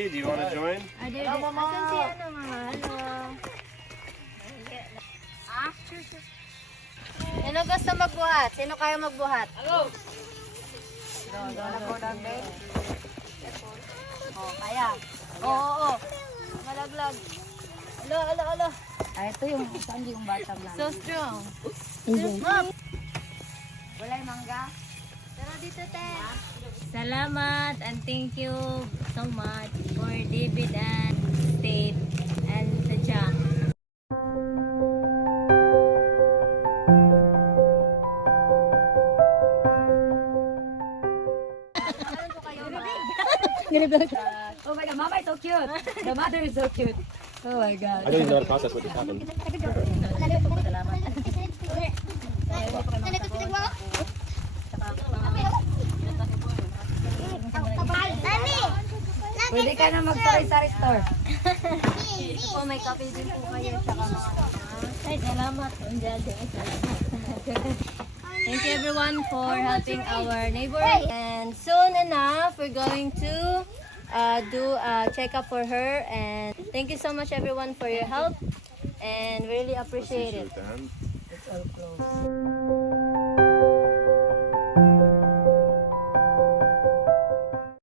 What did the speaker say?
Do you want to join? Hello, Mama. Asan si ano, Mama? Hello. Ah? Sino gusto magbuhat? Sino kaya magbuhat? Hello. Oh, kaya. Oo. Malaglag. Alo. Ay, ito yung saan yung batang lang. So strong. Wala yung mangga. Tara dito, te. Salamat and thank you so much for David and State and the Jack. Oh my god, Mama is so cute. The mother is so cute. Oh my god. I don't even know how to process what just happened. Pwede ka na mag-sari-sari store. Ito po, may kape din po kayo. Tsaka mga Ay, salamat. thank you everyone for helping our neighbor. And soon enough, we're going to do a checkup for her. And thank you so much everyone for your help. And really appreciate it. With the hand. It's all closed.